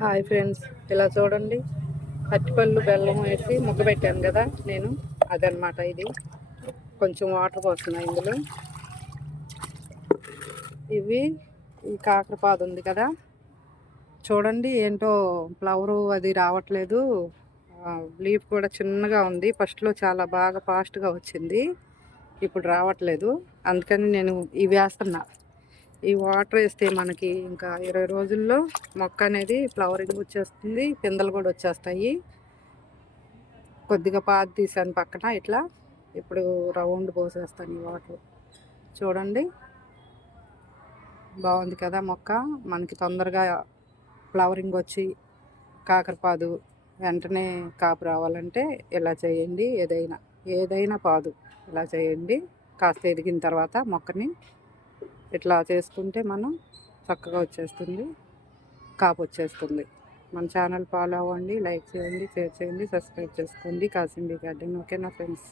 Hi friends, ఇలా చూడండి. అరటిపళ్ళు బెల్లం వేసి ముగ్గ పెట్టాను కదా నేను, అదనమాట ఇది. కొంచెం వాటర్ పోస్తున్నాయి ఇందులో. ఇవి ఈ కాకరపాదు ఉంది కదా, చూడండి ఏంటో ఫ్లవరు అది రావట్లేదు. లీఫ్ కూడా చిన్నగా ఉంది. ఫస్ట్లో చాలా బాగా ఫాస్ట్గా వచ్చింది, ఇప్పుడు రావట్లేదు. అందుకని నేను ఇవి వేస్తున్నా. ఈ వాటర్ వేస్తే మనకి ఇంకా 20 రోజుల్లో మొక్క అనేది ఫ్లవరింగ్ వచ్చేస్తుంది, పిందెలు కూడా వచ్చేస్తాయి. కొద్దిగా పాదు తీసాను పక్కన ఇట్లా. ఇప్పుడు రౌండ్ పోసేస్తాను ఈ వాటర్. చూడండి, బాగుంది కదా మొక్క. మనకి తొందరగా ఫ్లవరింగ్ వచ్చి కాకరపాదు వెంటనే కాపు రావాలంటే ఇలా చేయండి. ఏదైనా పాదు ఇలా చేయండి. కాస్త ఎదిగిన తర్వాత మొక్కని ఇట్లా చేసుకుంటే మనం చక్కగా వచ్చేస్తుంది, కాపు వచ్చేస్తుంది. మన ఛానల్ ఫాలో అవ్వండి, లైక్ చేయండి, షేర్ చేయండి, సబ్స్క్రైబ్ చేసుకోండి. కాసిండి గార్డెన్. ఓకేనా ఫ్రెండ్స్?